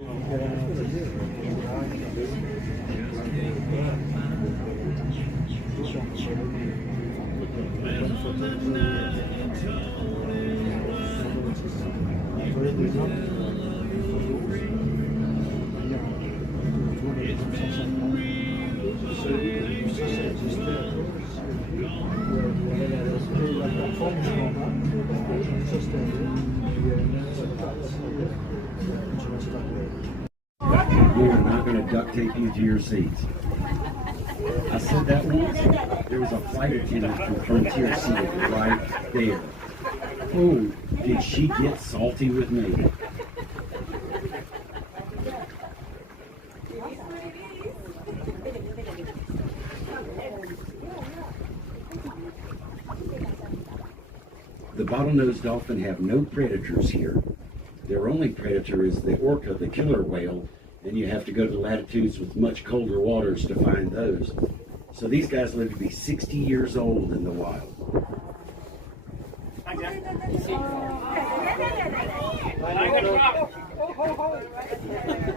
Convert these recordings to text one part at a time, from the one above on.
We are not going to duct tape you to your seats. I said that once. There was a flight attendant from Frontier seated right there. Oh, did she get salty with me? The bottlenose dolphin have no predators here. Their only predator is the orca, the killer whale, and you have to go to latitudes with much colder waters to find those. So these guys live to be 60 years old in the wild.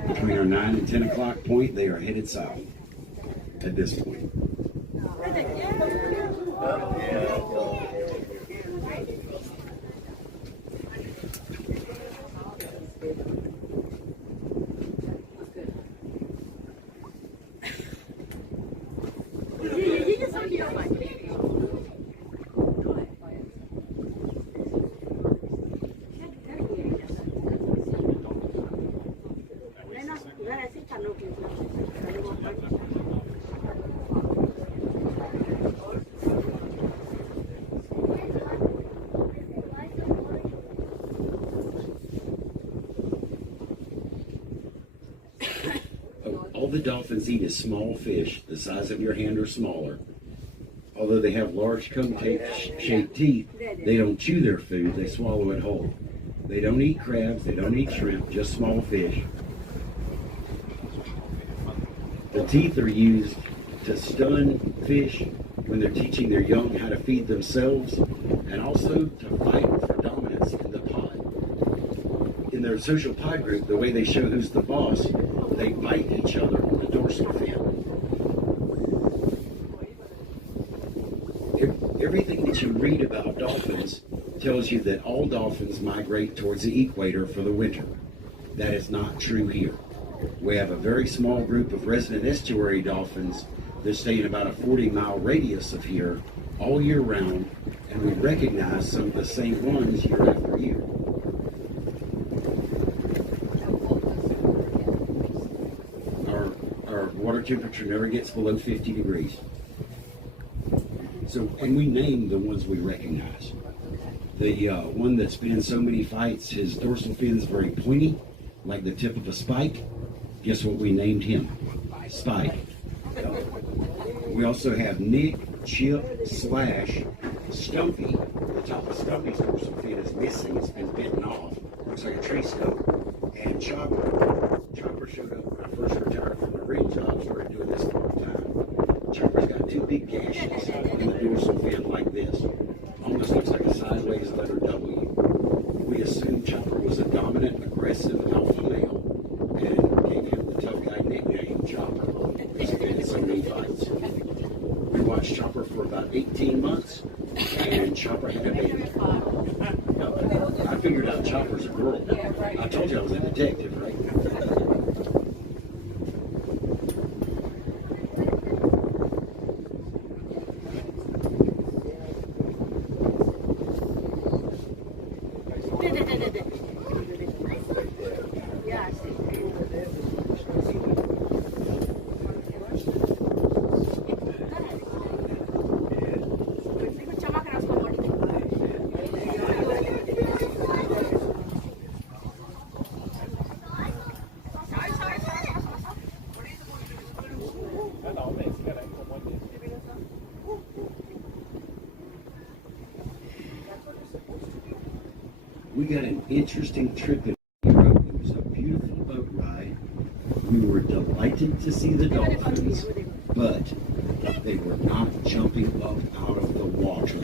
Between our 9 and 10 o'clock point, they are headed south at this point. All the dolphins eat is small fish, the size of your hand or smaller. Although they have large cone-shaped teeth, they don't chew their food, they swallow it whole. They don't eat crabs, they don't eat shrimp, just small fish. The teeth are used to stun fish when they're teaching their young how to feed themselves, and also to fight for dominance in the pod. In their social pod group, the way they show who's the boss, they bite each other on the dorsal fin. Everything that you read about dolphins tells you that all dolphins migrate towards the equator for the winter. That is not true here. We have a very small group of resident estuary dolphins that stay in about a 40-mile radius of here all year round, and we recognize some of the same ones year after year. Our water temperature never gets below 50 degrees. So, and we name the ones we recognize. The one that's been in so many fights, his dorsal fin is very pointy, like the tip of a spike. Guess what we named him? Spike. We also have Nick, Chip, Slash, Stumpy. The top of Stumpy's dorsal fin is missing. It's been bitten off. Looks like a tree stump. And Chopper. Chopper showed up when I first retired from the green job. Started doing this for a time. Chopper's got two big gashes in the dorsal fin like this. Almost looks like a sideways letter W. We assumed Chopper was a dominant, aggressive alpha male and gave him the tough guy nickname Chopper because he been in so many fights. We watched Chopper for about 18 months and Chopper had a baby. I figured out Chopper's a girl. I told you I was a detective, right? We got an interesting trip in Europe. It was a beautiful boat ride. We were delighted to see the dolphins, but they were not jumping up out of the water.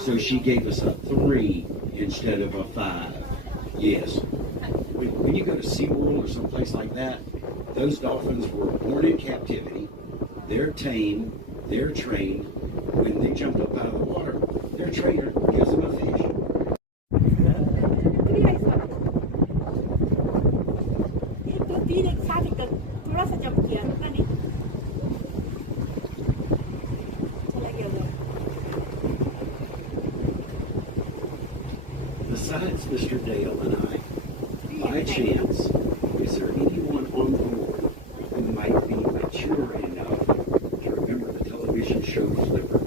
So she gave us a 3 instead of a 5. Yes. We when you go to SeaWorld or someplace like that, those dolphins were born in captivity. They're tame. They're trained. When they jump up out of the water, their trainer gives them a fish. Besides Mr. Dale and I, by chance, is there anyone on board who might be mature enough to remember the television show Flipper?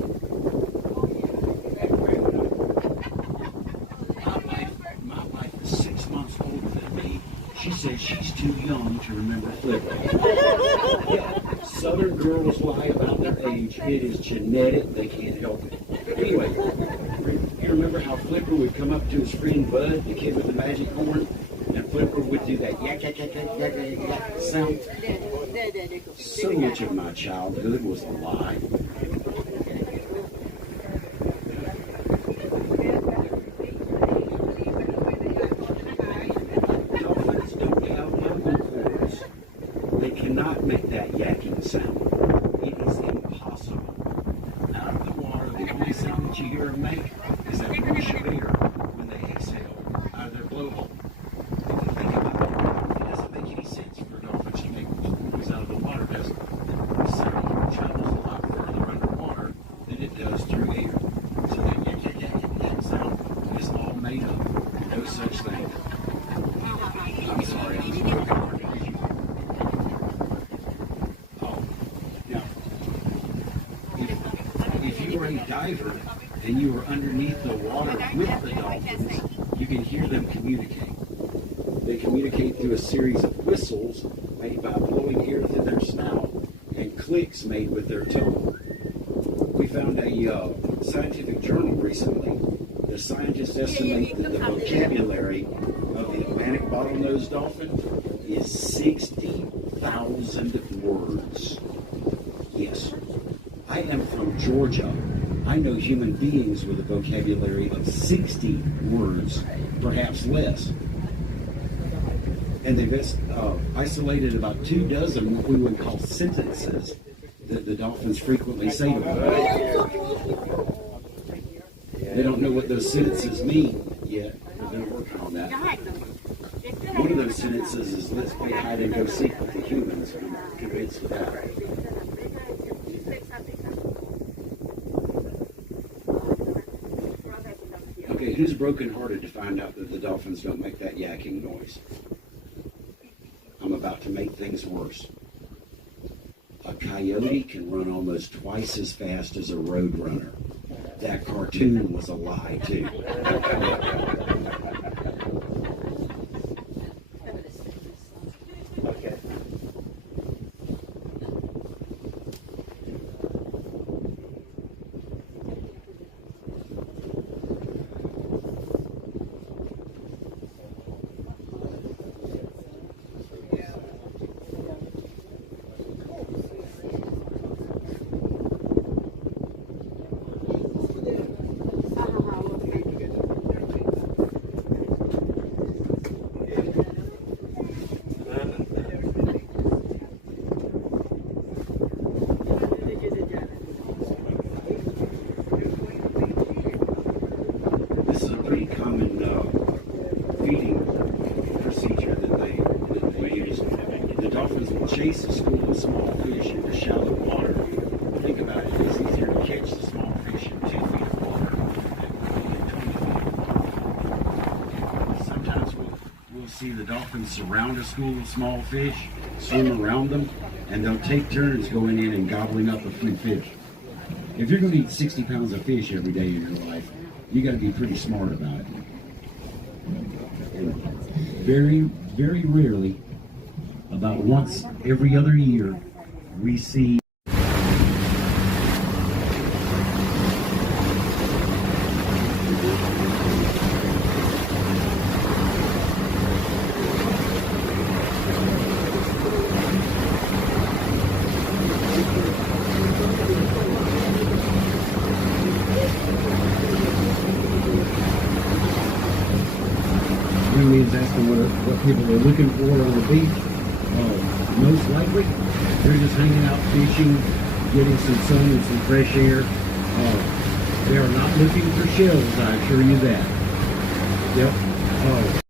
My wife is 6 months older than me. She says she's too young to remember Flipper. Yeah, Southern girls lie about their age. It is genetic. They can't help it. Anyway, you remember how Flipper would come up to his friend Bud, the kid with the magic horn, and Flipper would do that yak, yak, yak, yak, yak, yak, yak sound? So much of my childhood was a lie. Dolphins don't have vocal cords. They cannot make that yakking sound. It is impossible. Out of the water, the only sound that you hear them make is that rush of air when they exhale out of their blowhole. If you think about it, it doesn't make any sense for dolphins to make noise out of the water, does it? The sound travels a lot further underwater than it does through air. So that yak, yak, yak, yak, yak sound is all made up. No such thing. I'm sorry, I was working hard to read you. Oh, now, if you were a diver and you were underneath the water with the dolphins, you can hear them communicate. They communicate through a series of whistles made by blowing air through their snout and clicks made with their tongue. We found a scientific journal recently. The scientists estimate that the vocabulary of the Atlantic bottlenose dolphin is 60,000 words. Yes, I am from Georgia. I know human beings with a vocabulary of 60 words, perhaps less. And they've isolated about 24 what we would call sentences that the dolphins frequently say to one another. They don't know what those sentences mean yet, but they're working on that. One of those sentences is, let's play hide and go seek with the humans. I'm convinced of that. Okay, who's brokenhearted to find out that the dolphins don't make that yakking noise? I'm about to make things worse. A coyote can run almost twice as fast as a roadrunner. That cartoon was a lie, too. Okay. Chase a school of small fish into shallow water. Think about it, it's easier to catch the small fish in 2 feet of water than in 20 feet. Sometimes we'll see the dolphins surround a school of small fish, swim around them, and they'll take turns going in and gobbling up a few fish. If you're going to eat 60 pounds of fish every day in your life, you got to be pretty smart about it. And very, very rarely, about once every other year, we see means asking what people are looking for on the beach, most likely they're just hanging out fishing, getting some sun and some fresh air. They are not looking for shells, I assure you that. Yep.